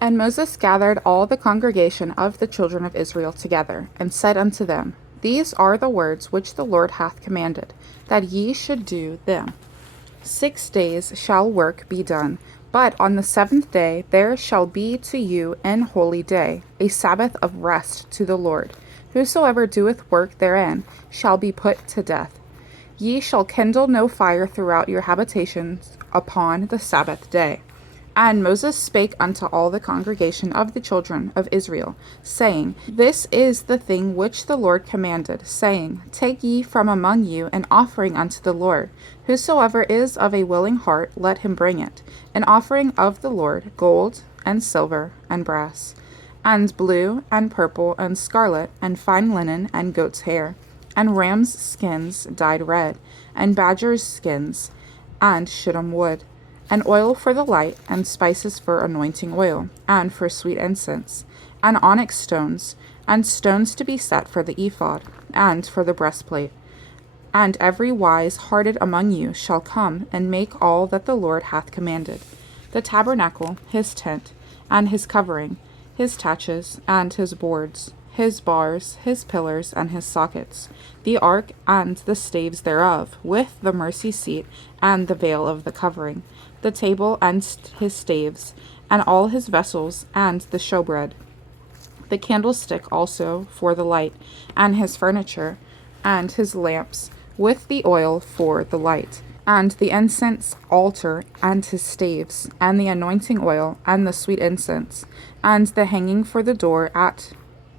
And Moses gathered all the congregation of the children of Israel together, and said unto them, These are the words which the Lord hath commanded, that ye should do them. 6 days shall work be done, but on the seventh day there shall be to you an holy day, a Sabbath of rest to the Lord. Whosoever doeth work therein shall be put to death. Ye shall kindle no fire throughout your habitations upon the Sabbath day. And Moses spake unto all the congregation of the children of Israel, saying, This is the thing which the Lord commanded, saying, Take ye from among you an offering unto the Lord. Whosoever is of a willing heart, let him bring it. An offering of the Lord, gold, and silver, and brass, and blue, and purple, and scarlet, and fine linen, and goat's hair, and rams' skins dyed red, and badgers' skins, and shittim wood, and oil for the light, and spices for anointing oil, and for sweet incense, and onyx stones, and stones to be set for the ephod, and for the breastplate. And every wise hearted among you shall come and make all that the Lord hath commanded: the tabernacle, his tent, and his covering, his taches, and his boards, his bars, his pillars, and his sockets, the ark and the staves thereof, with the mercy seat and the veil of the covering, the table and his staves, and all his vessels, and the showbread, the candlestick also for the light, and his furniture, and his lamps, with the oil for the light, and the incense altar, and his staves, and the anointing oil, and the sweet incense, and the hanging for the door at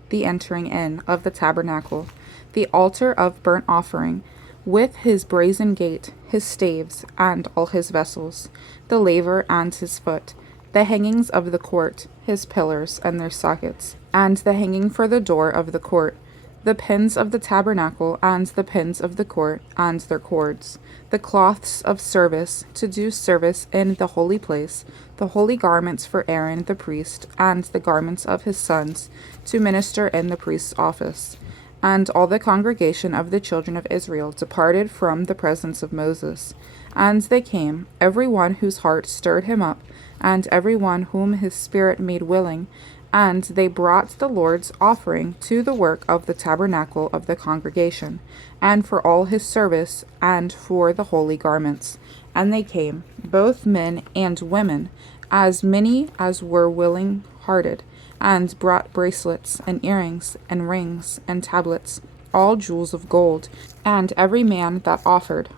the entering in of the tabernacle, the altar of burnt offering, with his brazen gate, his staves, and all his vessels, the laver and his foot, the hangings of the court, his pillars and their sockets, and the hanging for the door of the court, the pins of the tabernacle, and the pins of the court, and their cords, the cloths of service, to do service in the holy place, the holy garments for Aaron the priest, and the garments of his sons, to minister in the priest's office. And all the congregation of the children of Israel departed from the presence of Moses. And they came, every one whose heart stirred him up, and every one whom his spirit made willing, and they brought the Lord's offering to the work of the tabernacle of the congregation, and for all his service, and for the holy garments. And they came, both men and women, as many as were willing hearted, and brought bracelets, and earrings, and rings, and tablets, all jewels of gold. And every man that offered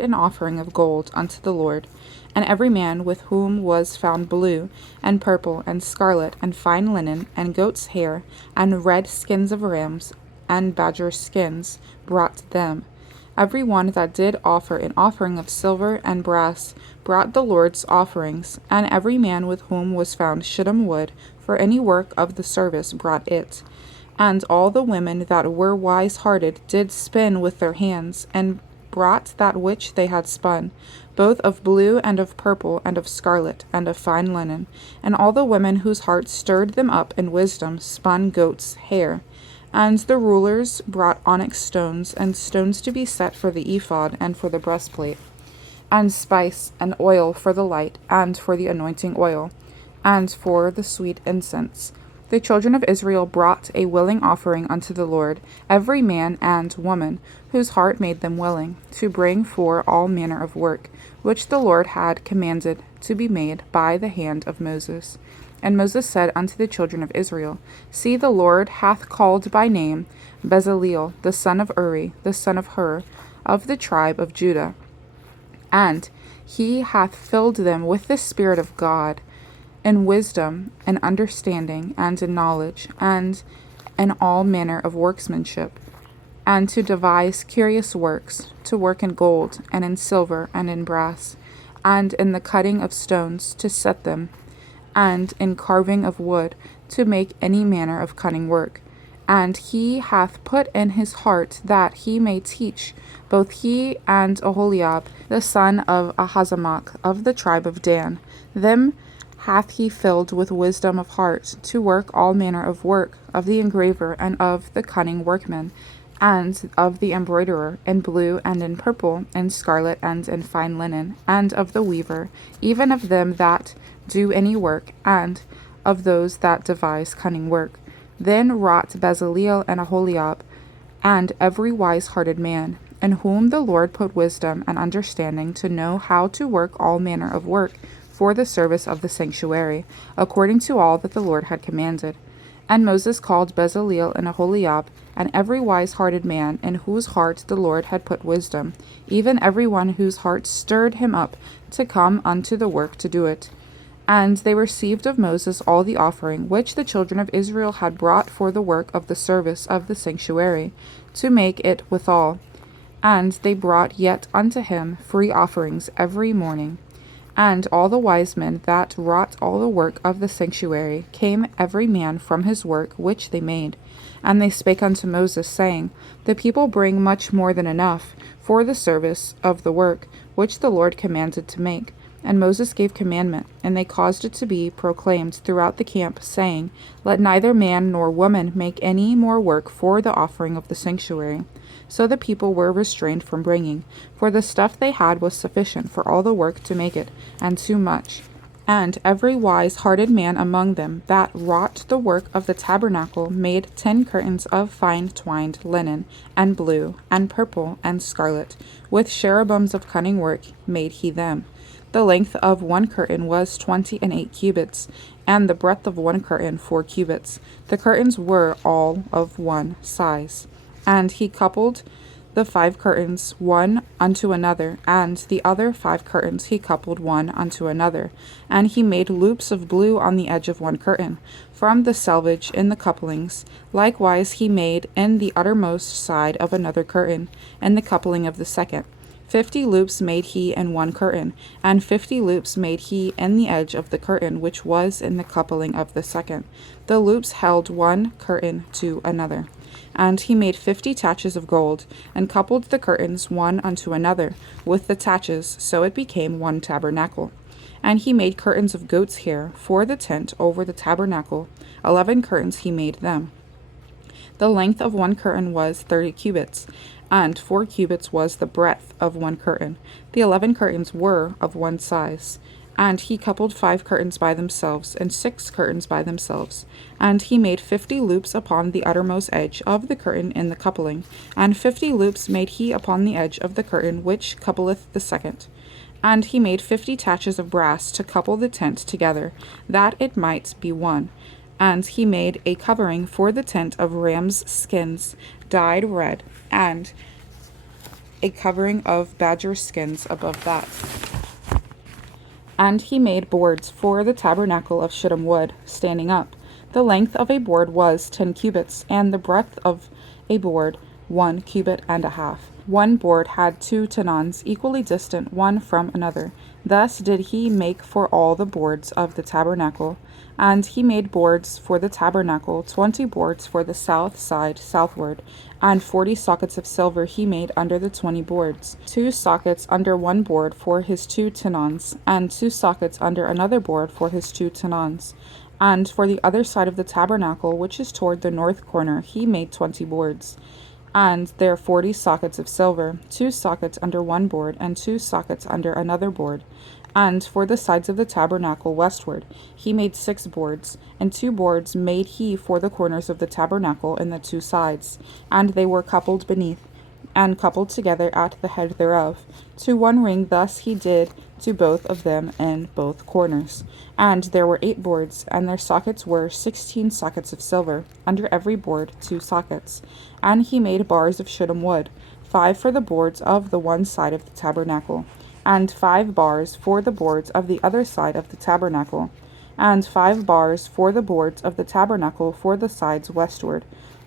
an offering of gold unto the Lord. And every man with whom was found blue, and purple, and scarlet, and fine linen, and goat's hair, and red skins of rams, and badger skins, brought them. Every one that did offer an offering of silver and brass brought the Lord's offerings, and every man with whom was found shittim wood for any work of the service brought it. And all the women that were wise hearted did spin with their hands, and brought that which they had spun, both of blue, and of purple, and of scarlet, and of fine linen. And all the women whose hearts stirred them up in wisdom spun goat's hair. And the rulers brought onyx stones, and stones to be set for the ephod, and for the breastplate, and spice, and oil for the light, and for the anointing oil, and for the sweet incense. The children of Israel brought a willing offering unto the Lord, every man and woman, whose heart made them willing, to bring for all manner of work, which the Lord had commanded to be made by the hand of Moses. And Moses said unto the children of Israel, See, the Lord hath called by name Bezaleel, the son of Uri, the son of Hur, of the tribe of Judah. And he hath filled them with the Spirit of God, in wisdom, and understanding, and in knowledge, and in all manner of workmanship, and to devise curious works, to work in gold, and in silver, and in brass, and in the cutting of stones, to set them, and in carving of wood, to make any manner of cunning work. And he hath put in his heart that he may teach, both he and Aholiab, the son of Ahazamach, of the tribe of Dan. Them hath he filled with wisdom of heart, to work all manner of work, of the engraver, and of the cunning workman, and of the embroiderer, in blue, and in purple, and scarlet, and in fine linen, and of the weaver, even of them that do any work, and of those that devise cunning work. Then wrought Bezaleel and Aholiab, and every wise-hearted man, in whom the Lord put wisdom and understanding to know how to work all manner of work for the service of the sanctuary, according to all that the Lord had commanded. And Moses called Bezaleel and Aholiab, and every wise-hearted man, in whose heart the Lord had put wisdom, even every one whose heart stirred him up to come unto the work to do it. And they received of Moses all the offering which the children of Israel had brought for the work of the service of the sanctuary, to make it withal. And they brought yet unto him free offerings every morning. And all the wise men that wrought all the work of the sanctuary came every man from his work which they made. And they spake unto Moses, saying, The people bring much more than enough for the service of the work which the Lord commanded to make. And Moses gave commandment, and they caused it to be proclaimed throughout the camp, saying, Let neither man nor woman make any more work for the offering of the sanctuary. So the people were restrained from bringing, for the stuff they had was sufficient for all the work to make it, and too much. And every wise-hearted man among them that wrought the work of the tabernacle made 10 curtains of fine twined linen, and blue, and purple, and scarlet. With cherubims of cunning work made he them. The length of one curtain was 28 cubits, and the breadth of one curtain 4 cubits. The curtains were all of one size. And he coupled the 5 curtains one unto another, and the other 5 curtains he coupled one unto another. And he made loops of blue on the edge of one curtain, from the selvage in the couplings. Likewise he made in the uttermost side of another curtain, in the coupling of the second. 50 loops made he in one curtain, and 50 loops made he in the edge of the curtain which was in the coupling of the second. The loops held one curtain to another. And he made 50 taches of gold, and coupled the curtains one unto another with the taches, so it became one tabernacle. And he made curtains of goat's hair for the tent over the tabernacle. 11 curtains he made them. The length of one curtain was 30 cubits, and 4 cubits was the breadth of one curtain. The 11 curtains were of one size. And he coupled 5 curtains by themselves, and 6 curtains by themselves. And he made 50 loops upon the uttermost edge of the curtain in the coupling, and 50 loops made he upon the edge of the curtain which coupleth the second. And he made 50 taches of brass to couple the tent together, that it might be one. And he made a covering for the tent of rams' skins dyed red, and a covering of badger skins above that. And he made boards for the tabernacle of shittim wood, standing up. The length of a board was 10 cubits, and the breadth of a board 1 cubit and a half. One board had 2 tenons, equally distant one from another. Thus did he make for all the boards of the tabernacle. And he made boards for the tabernacle, 20 boards for the south side southward, and 40 sockets of silver he made under the 20 boards. 2 sockets under one board for his 2 tenons, and 2 sockets under another board for his 2 tenons. And for the other side of the tabernacle, which is toward the north corner, he made 20 boards. And there 40 sockets of silver, 2 sockets under one board, and 2 sockets under another board. And for the sides of the tabernacle westward, he made 6 boards, and 2 boards made he for the corners of the tabernacle in the 2 sides, and they were coupled beneath, and coupled together at the head thereof. To one ring thus he did to both of them in both corners. And there were 8 boards, and their sockets were 16 sockets of silver, under every board 2 sockets. And he made bars of shittim wood, 5 for the boards of the one side of the tabernacle, and 5 bars for the boards of the other side of the tabernacle, and 5 bars for the boards of the tabernacle for the sides westward.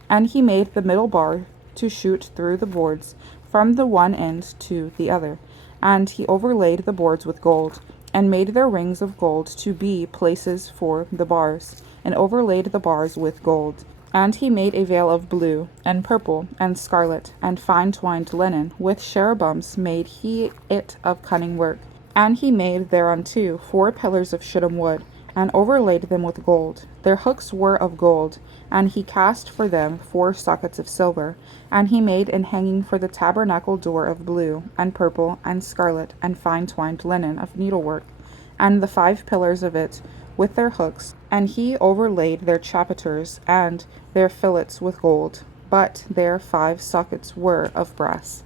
And he made the middle bar to shoot through the boards from the one end to the other. And he overlaid the boards with gold, and made their rings of gold to be places for the bars, and overlaid the bars with gold. And he made a veil of blue, and purple, and scarlet, and fine twined linen, with cherubims made he it of cunning work. And he made thereunto 4 pillars of shittim wood, and overlaid them with gold. Their hooks were of gold, and he cast for them 4 sockets of silver. And he made an hanging for the tabernacle door of blue, and purple, and scarlet, and fine twined linen of needlework. And the 5 pillars of it with their hooks, and he overlaid their chapiters and their fillets with gold. But their 5 sockets were of brass.